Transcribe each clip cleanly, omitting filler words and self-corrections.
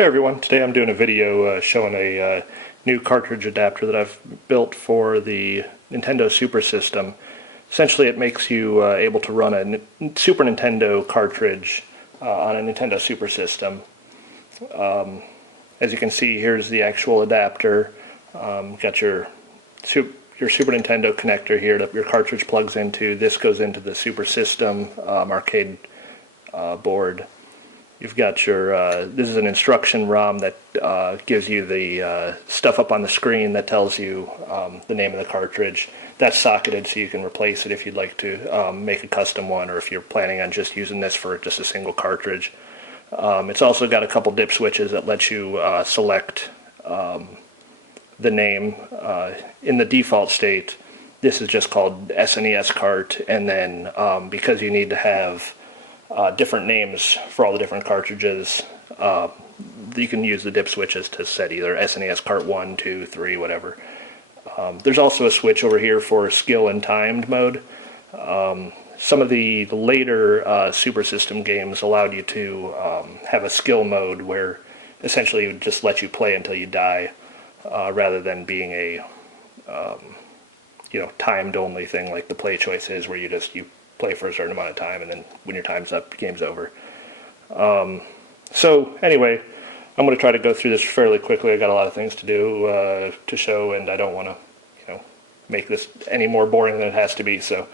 Hey everyone, today I'm doing a video showing a new cartridge adapter that I've built for the Nintendo Super System. Essentially it makes you able to run a Super Nintendo cartridge on a Nintendo Super System. As you can see, here's the actual adapter. Got your Super Nintendo connector here that your cartridge plugs into. This goes into the Super System arcade board. You've got your, this is an instruction ROM that gives you the stuff up on the screen that tells you the name of the cartridge. That's socketed so you can replace it if you'd like to make a custom one, or if you're planning on just using this for just a single cartridge. It's also got a couple dip switches that let you select the name. In the default state, this is just called SNES cart, and then because you need to have different names for all the different cartridges, you can use the dip switches to set either SNES cart 1, 2, 3, whatever. There's also a switch over here for skill and timed mode. Some of the later Super System games allowed you to have a skill mode where essentially it would just let you play until you die, rather than being a timed only thing like the Playchoice is, where you play for a certain amount of time, and then when your time's up, game's over. So anyway, I'm going to try to go through this fairly quickly. I got a lot of things to do to show, and I don't want to, make this any more boring than it has to be. So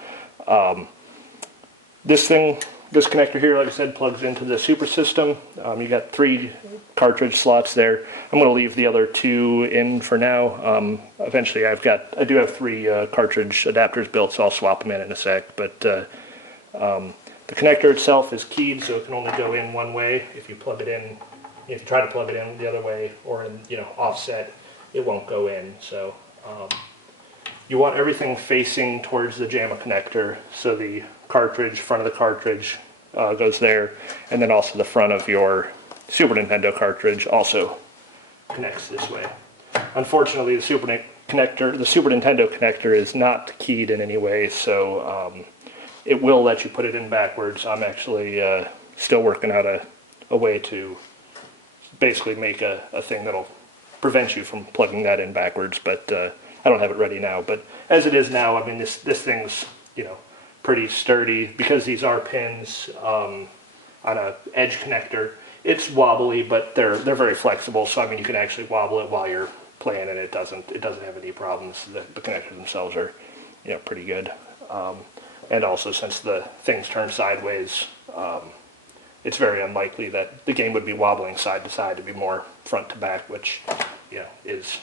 this connector here, like I said, plugs into the Super System. You got 3 cartridge slots there. I'm going to leave the other 2 in for now. Eventually, I do have 3 cartridge adapters built, so I'll swap them in a sec. But the connector itself is keyed, so it can only go in one way. If you plug it in, if you try to plug it in the other way, or in offset, it won't go in. So you want everything facing towards the JAMA connector, so the cartridge, front of the cartridge goes there, and then also the front of your Super Nintendo cartridge also connects this way. Unfortunately, the Super Nintendo connector is not keyed in any way, so it will let you put it in backwards. I'm actually still working out a way to basically make a thing that'll prevent you from plugging that in backwards, but I don't have it ready now. But as it is now, I mean, this thing's pretty sturdy because these are pins on a edge connector. It's wobbly, but they're very flexible. So I mean, you can actually wobble it while you're playing, and it doesn't have any problems. The connectors themselves are pretty good. And also, since the things turn sideways, it's very unlikely that the game would be wobbling side to side. It'd be more front to back, which is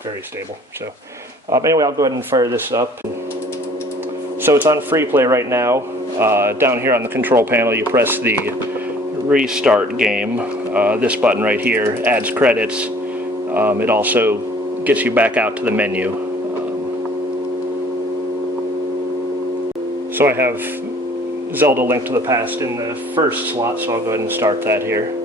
very stable. So anyway, I'll go ahead and fire this up. So it's on free play right now. Down here on the control panel, you press the restart game. This button right here adds credits. It also gets you back out to the menu. So I have Zelda Link to the Past in the first slot, so I'll go ahead and start that here.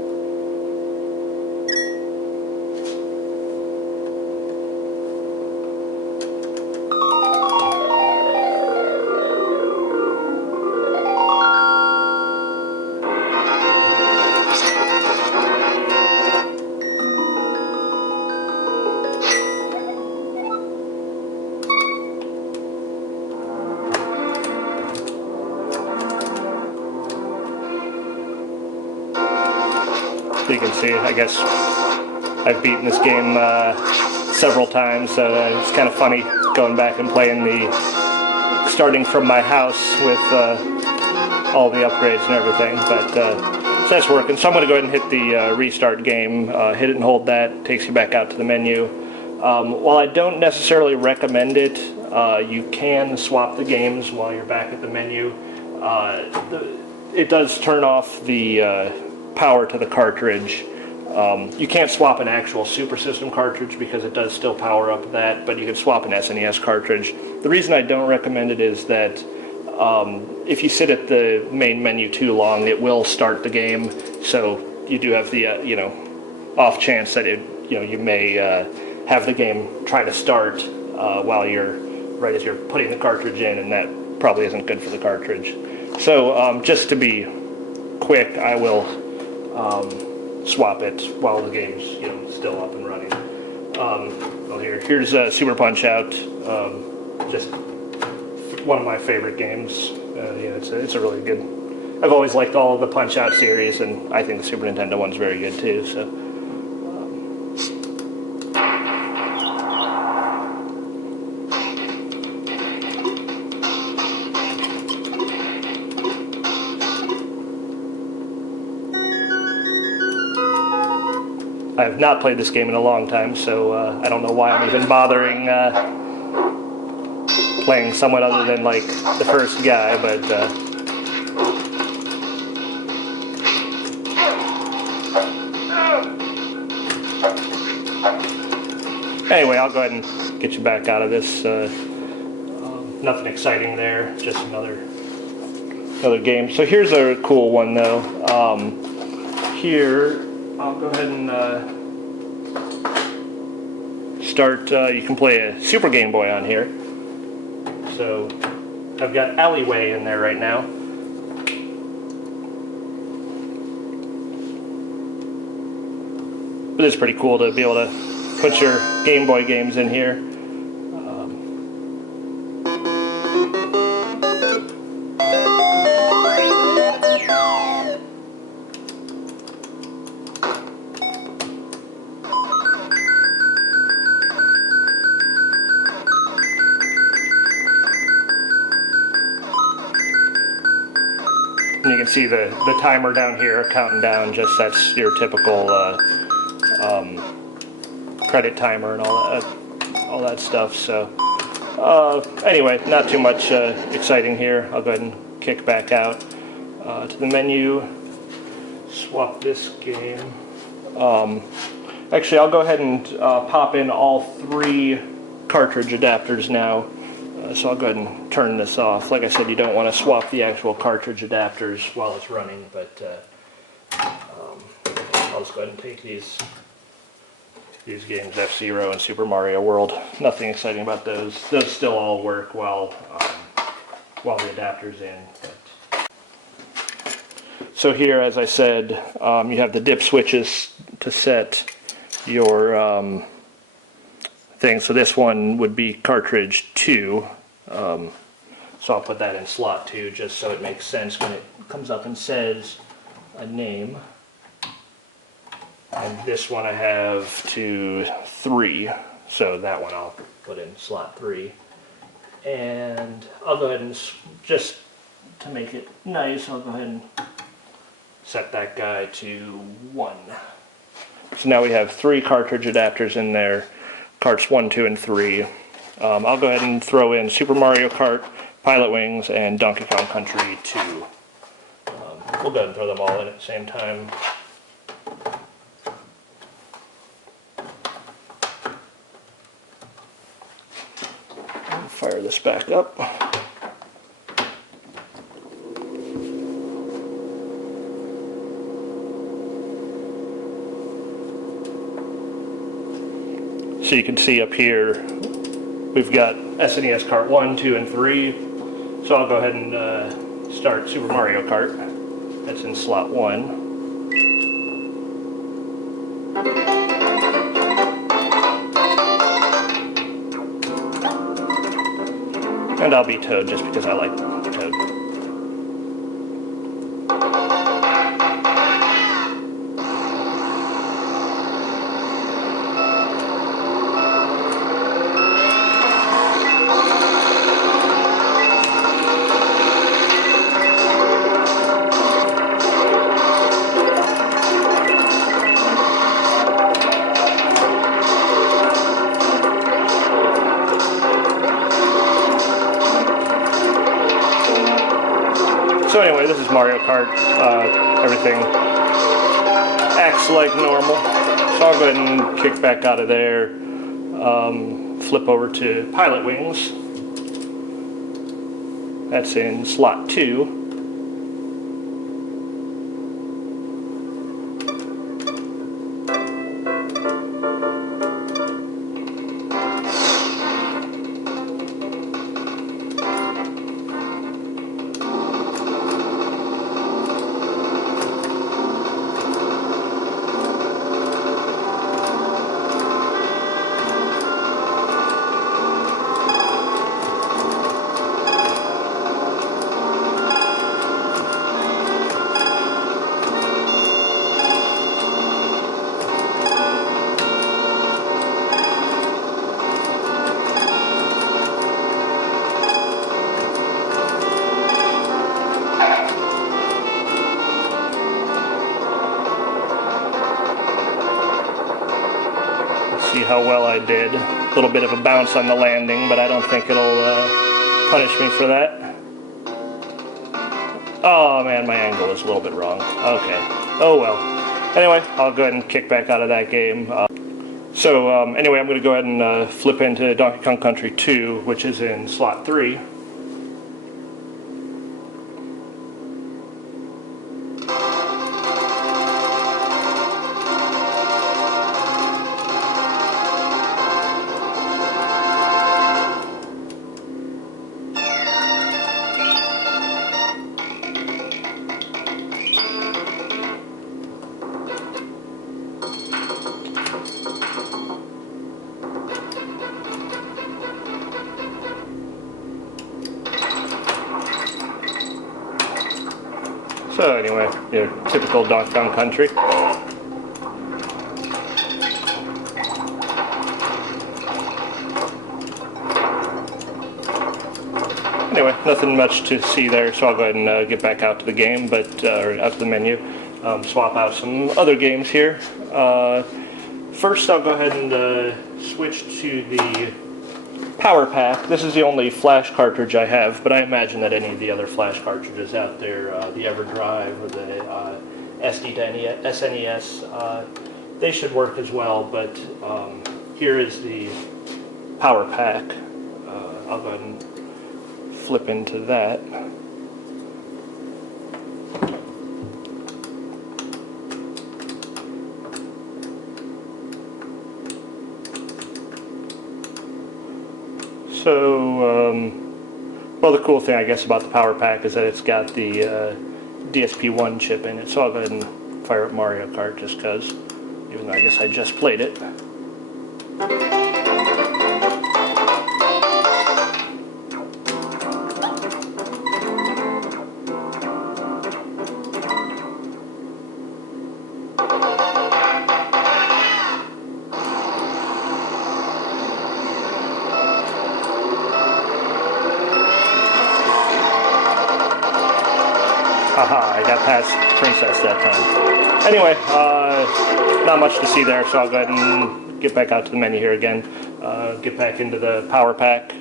You can see, I guess I've beaten this game several times, so it's kind of funny going back and playing starting from my house with all the upgrades and everything, but so that's working. So I'm going to go ahead and hit the restart game, hit it and hold that, takes you back out to the menu. While I don't necessarily recommend it, you can swap the games while you're back at the menu. It does turn off the power to the cartridge. You can't swap an actual Super System cartridge because it does still power up that, but you can swap an SNES cartridge. The reason I don't recommend it is that if you sit at the main menu too long, it will start the game. So you do have the off chance that you may have the game try to start while right as you're putting the cartridge in, and that probably isn't good for the cartridge. So just to be quick, I will swap it while the game's still up and running. Well, here's Super Punch Out. Just one of my favorite games. It's a really good. I've always liked all of the Punch Out series, and I think the Super Nintendo one's very good too. So. I have not played this game in a long time, so I don't know why I'm even bothering playing someone other than like the first guy, but anyway, I'll go ahead and get you back out of this. Nothing exciting there, just another game. So here's a cool one though. Here, I'll go ahead and start. You can play a Super Game Boy on here. So I've got Alleyway in there right now. But it's pretty cool to be able to put your Game Boy games in here. And you can see the timer down here counting down, just that's your typical credit timer and all that stuff. So anyway, not too much exciting here. I'll go ahead and kick back out to the menu, swap this game. Actually, I'll go ahead and pop in all 3 cartridge adapters now. So I'll go ahead and turn this off. Like I said, you don't want to swap the actual cartridge adapters while it's running, but I'll just go ahead and take these games, F-Zero and Super Mario World. Nothing exciting about those. Those still all work while the adapter's in. But. So here, as I said, you have the dip switches to set your thing. So this one would be cartridge 2. So I'll put that in slot 2 just so it makes sense when it comes up and says a name. And this one I have to 3, so that one I'll put in slot 3. And I'll go ahead and, just to make it nice, I'll go ahead and set that guy to 1. So now we have 3 cartridge adapters in there, carts 1, 2, and 3. I'll go ahead and throw in Super Mario Kart, Pilot Wings, and Donkey Kong Country 2. We'll go ahead and throw them all in at the same time. And fire this back up. So you can see up here, we've got SNES Kart 1, 2, and 3. So I'll go ahead and start Super Mario Kart. That's in slot 1. And I'll be Toad just because I like Toad. So anyway, this is Mario Kart. Everything acts like normal. So I'll go ahead and kick back out of there. Flip over to Pilot Wings. That's in slot 2. See how well I did. A little bit of a bounce on the landing, but I don't think it'll punish me for that. Oh man, my angle was a little bit wrong. Okay. Oh well. Anyway, I'll go ahead and kick back out of that game. Anyway, I'm going to go ahead and flip into Donkey Kong Country 2, which is in slot 3. So anyway, your typical Donkey Kong Country. Anyway, nothing much to see there, so I'll go ahead and get back out to the game, or out to the menu. Swap out some other games here. First, I'll go ahead and switch to the Power Pack. This is the only flash cartridge I have, but I imagine that any of the other flash cartridges out there, the EverDrive or the SNES, they should work as well, but here is the Power Pack. I'll go ahead and flip into that. So, well, the cool thing, I guess, about the Power Pack is that it's got the DSP-1 chip in it, so I'll go ahead and fire up Mario Kart just because, even though I guess I just played it. Haha, I got past Princess that time. Anyway, not much to see there, so I'll go ahead and get back out to the menu here again. Get back into the Power Pack.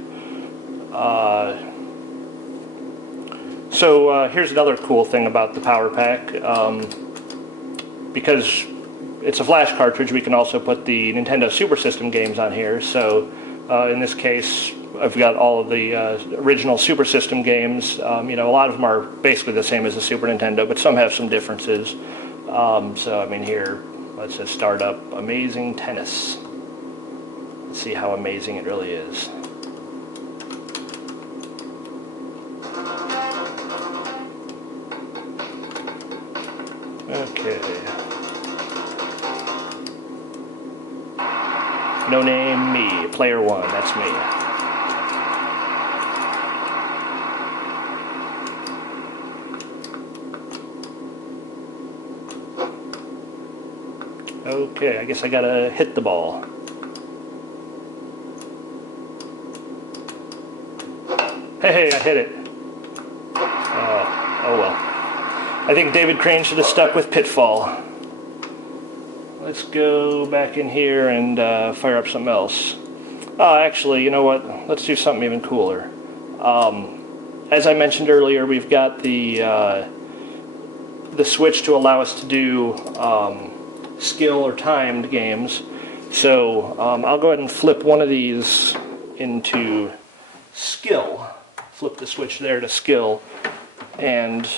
Here's another cool thing about the Power Pack. Because it's a flash cartridge, we can also put the Nintendo Super System games on here. So in this case, I've got all of the original Super System games. You know, a lot of them are basically the same as the Super Nintendo, but some have some differences. So, I mean, here, let's just start up Amazing Tennis. Let's see how amazing it really is. Okay. No name, me. Player 1, that's me. Okay, I guess I gotta hit the ball. Hey, I hit it. Oh well. I think David Crane should have stuck with Pitfall. Let's go back in here and fire up something else. Oh, actually, you know what? Let's do something even cooler. As I mentioned earlier, we've got the switch to allow us to do skill or timed games. So I'll go ahead and flip one of these into skill. Flip the switch there to skill, and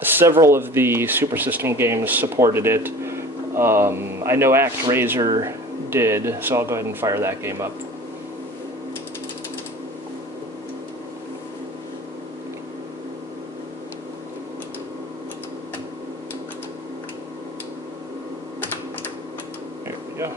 several of the Super System games supported it. I know ActRaiser did, so I'll go ahead and fire that game up. There we go.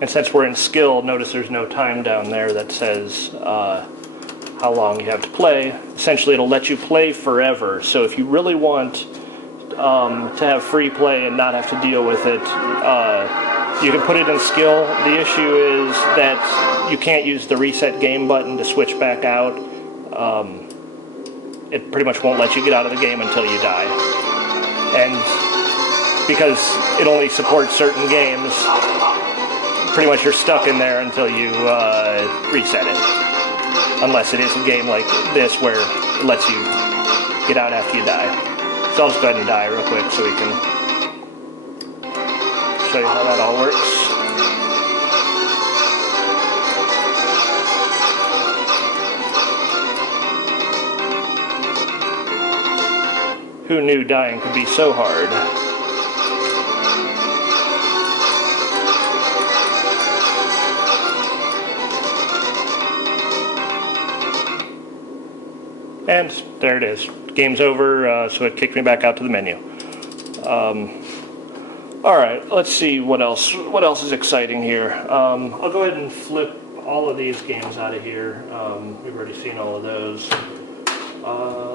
And since we're in skill, notice there's no time down there that says how long you have to play. Essentially, it'll let you play forever. So if you really want to have free play and not have to deal with it, you can put it in skill. The issue is that you can't use the reset game button to switch back out. it pretty much won't let you get out of the game until you die. And because it only supports certain games, pretty much you're stuck in there until you reset it. Unless it is a game like this where it lets you get out after you die. So I'll just go ahead and die real quick so we can show you how that all works. Who knew dying could be so hard? And there it is. Game's over, so it kicked me back out to the menu. Alright, let's see what else is exciting here. I'll go ahead and flip all of these games out of here. We've already seen all of those.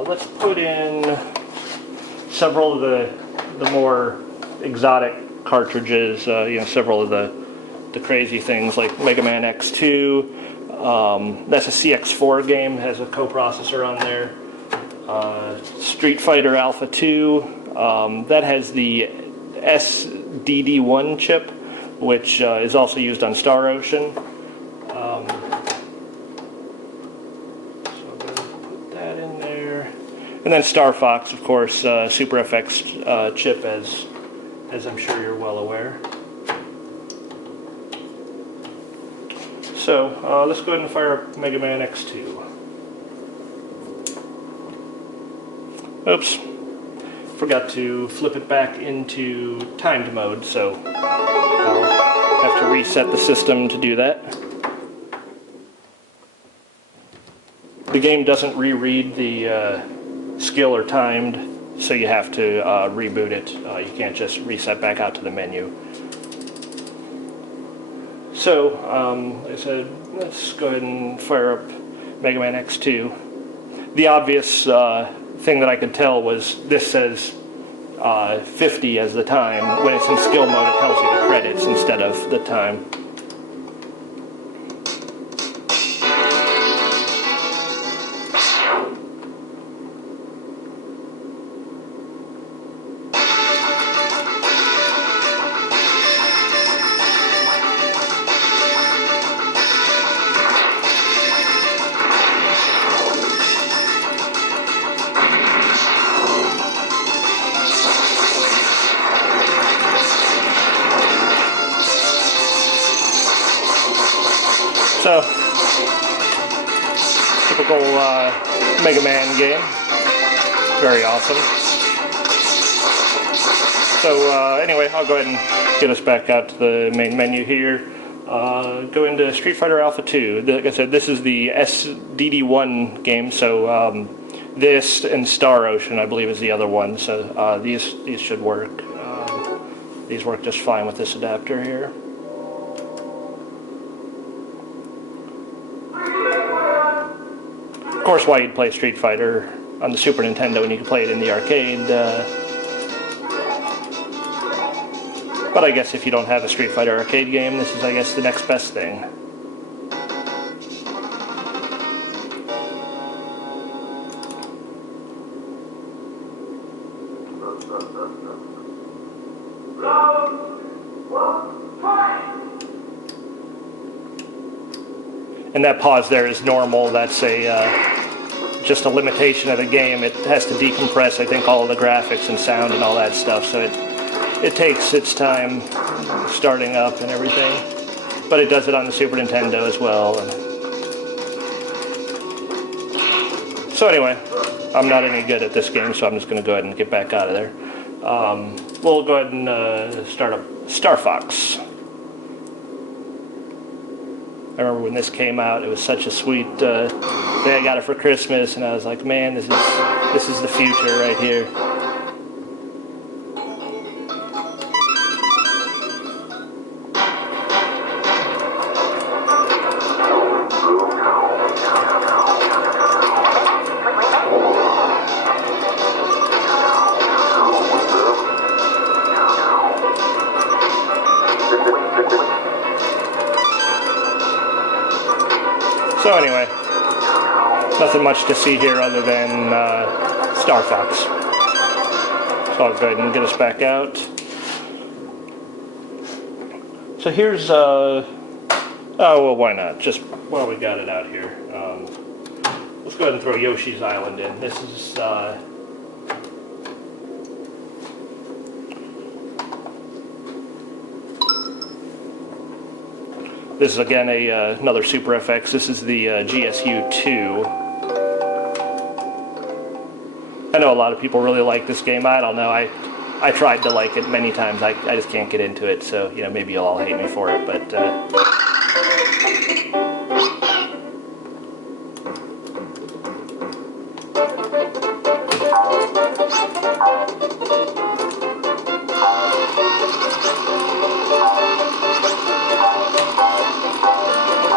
Let's put in several of the more exotic cartridges, you know, several of the crazy things like Mega Man X2. That's a CX4 game, has a coprocessor on there. Street Fighter Alpha 2, that has the SDD1 chip, which is also used on Star Ocean. So I'm going to put that in there. And then Star Fox, of course, SuperFX chip, as I'm sure you're well aware. So let's go ahead and fire up Mega Man X2. Oops, forgot to flip it back into timed mode, so I'll have to reset the system to do that. The game doesn't reread the skill or timed, so you have to reboot it. You can't just reset back out to the menu. So, like I said, let's go ahead and fire up Mega Man X2. The obvious thing that I could tell was this says 50 as the time. When it's in skill mode, it tells you the credits instead of the time. So, typical Mega Man game. Very awesome. So anyway, I'll go ahead and get us back out to the main menu here. Go into Street Fighter Alpha 2. Like I said, this is the SDD1 game, so this and Star Ocean, I believe, is the other one. So these should work. These work just fine with this adapter here. Of course, why you'd play Street Fighter on the Super Nintendo when you can play it in the arcade. But I guess if you don't have a Street Fighter arcade game, this is, I guess, the next best thing. And that pause there is normal. That's just a limitation of the game. It has to decompress, I think, all of the graphics and sound and all that stuff. So it takes its time starting up and everything. But it does it on the Super Nintendo as well. So anyway, I'm not any good at this game, so I'm just going to go ahead and get back out of there. We'll go ahead and start up Star Fox. I remember when this came out, it was such a sweet thing. I got it for Christmas, and I was like, man, this is the future right here. So anyway, nothing much to see here other than Star Fox. So I'll go ahead and get us back out. So here's, oh well, why not? Just while we got it out here. Let's go ahead and throw Yoshi's Island in. This is, again another SuperFX. This is the GSU-2. I know a lot of people really like this game. I don't know. I tried to like it many times. I just can't get into it. So, you know, maybe you'll all hate me for it. But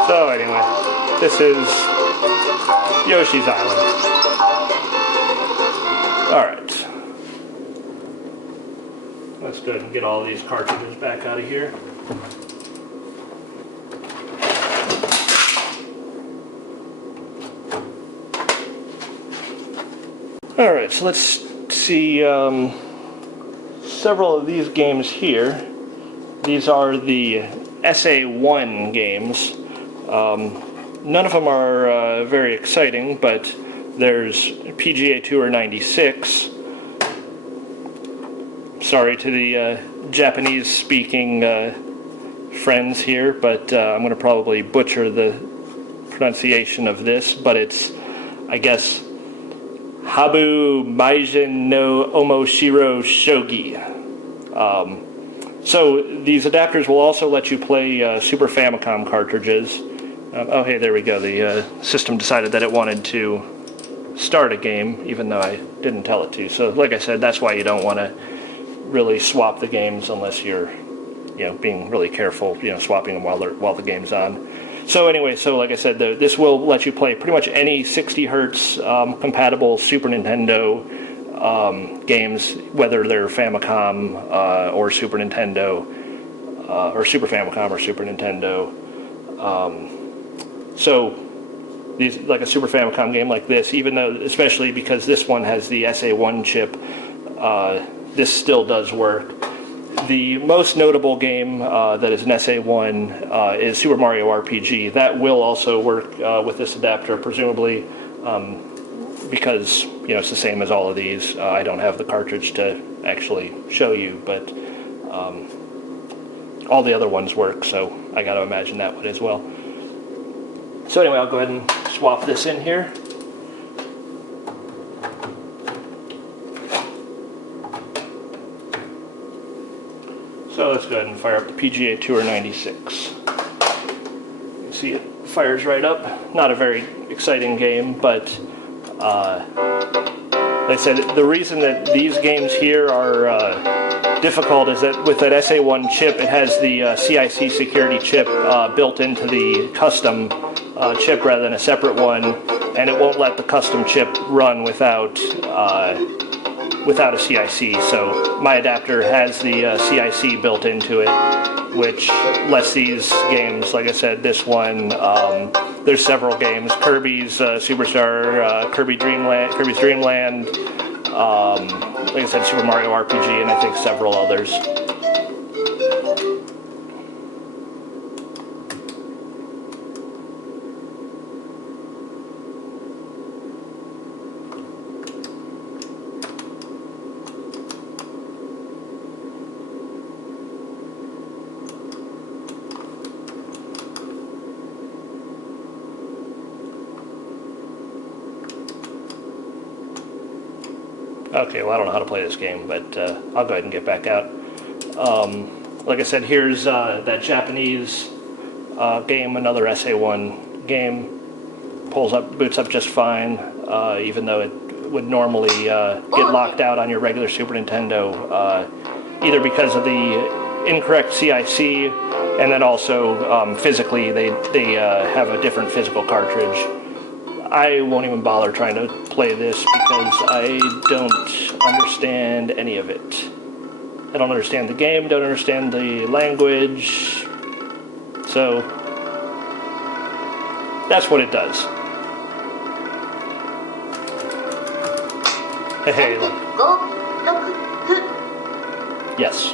so anyway, this is Yoshi's Island. Alright. Let's go ahead and get all these cartridges back out of here. Alright, so let's see several of these games here. These are the SA1 games. None of them are very exciting, but there's PGA Tour 96. Sorry to the Japanese-speaking friends here, but I'm going to probably butcher the pronunciation of this, but it's, I guess, Habu Maijin no Omoshiro Shogi. So these adapters will also let you play Super Famicom cartridges. Oh, hey, there we go. The system decided that it wanted to start a game, even though I didn't tell it to. So, like I said, that's why you don't want to really swap the games unless you're, you know, being really careful, you know, swapping them while the game's on. So anyway, so like I said, this will let you play pretty much any 60 Hz compatible Super Nintendo games, whether they're Famicom or Super Nintendo, or Super Famicom or Super Nintendo. So these, like a Super Famicom game like this, even though, especially because this one has the SA1 chip, this still does work. The most notable game that is an SA1 is Super Mario RPG. That will also work with this adapter, presumably, because, you know, it's the same as all of these. I don't have the cartridge to actually show you, but all the other ones work, so I got to imagine that would as well. So anyway, I'll go ahead and swap this in here. So let's go ahead and fire up the PGA Tour 96. You can see it fires right up. Not a very exciting game, but like I said, the reason that these games here are difficult is that with that SA1 chip, it has the CIC security chip built into the custom chip rather than a separate one, and it won't let the custom chip run without a CIC. So my adapter has the CIC built into it, which lets these games, like I said, this one, there's several games, Kirby's Superstar, Kirby's Dream Land, like I said, Super Mario RPG, and I think several others. Okay, well, I don't know how to play this game, but I'll go ahead and get back out. Like I said, here's that Japanese game, another SA1 game. Boots up just fine, even though it would normally get locked out on your regular Super Nintendo, either because of the incorrect CIC, and then also physically they have a different physical cartridge. I won't even bother trying to play this because I don't understand any of it. I don't understand the game, don't understand the language, so that's what it does. Hey, look. Yes.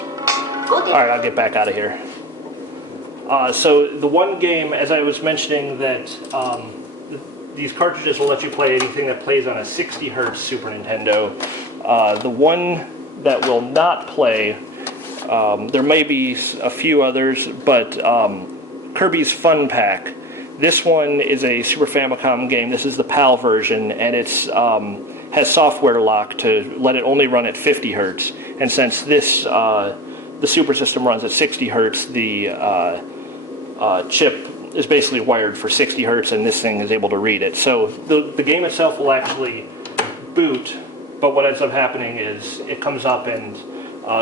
Alright, I'll get back out of here. So the one game, as I was mentioning, that these cartridges will let you play anything that plays on a 60 Hz Super Nintendo. The one that will not play, there may be a few others, but Kirby's Fun Pack. This one is a Super Famicom game. This is the PAL version, and it's has software lock to let it only run at 50 Hz. And since this the Super System runs at 60 Hz, the chip is basically wired for 60 Hz, and this thing is able to read it. So the game itself will actually boot, but what ends up happening is it comes up and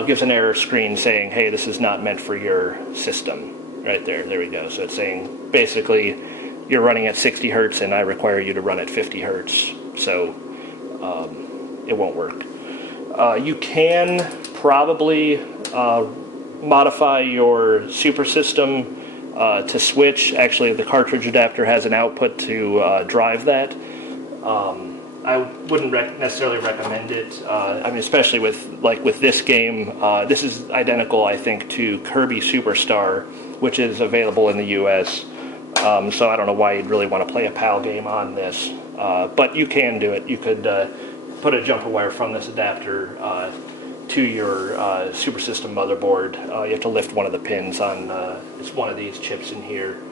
gives an error screen saying, hey, this is not meant for your system. Right there, there we go. So it's saying, basically, you're running at 60 Hz and I require you to run at 50 Hz. So it won't work. You can probably modify your Super System to switch. Actually, the cartridge adapter has an output to drive that. I wouldn't necessarily recommend it. I mean, especially with this game. This is identical, I think, to Kirby Superstar, which is available in the U.S. So I don't know why you'd really want to play a PAL game on this, but you can do it. You could put a jumper wire from this adapter to your Super System motherboard. You have to lift one of the pins on it's one of these chips in here.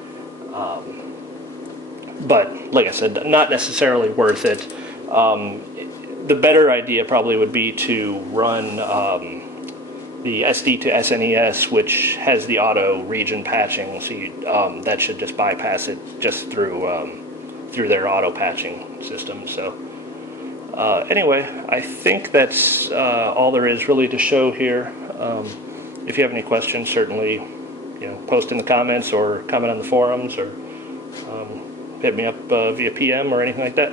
But like I said, not necessarily worth it. The better idea probably would be to run the SD to SNES, which has the auto region patching, so that should just bypass it just through their auto patching system. So anyway, I think that's all there is really to show here. If you have any questions, certainly post in the comments or comment on the forums, or hit me up via PM or anything like that.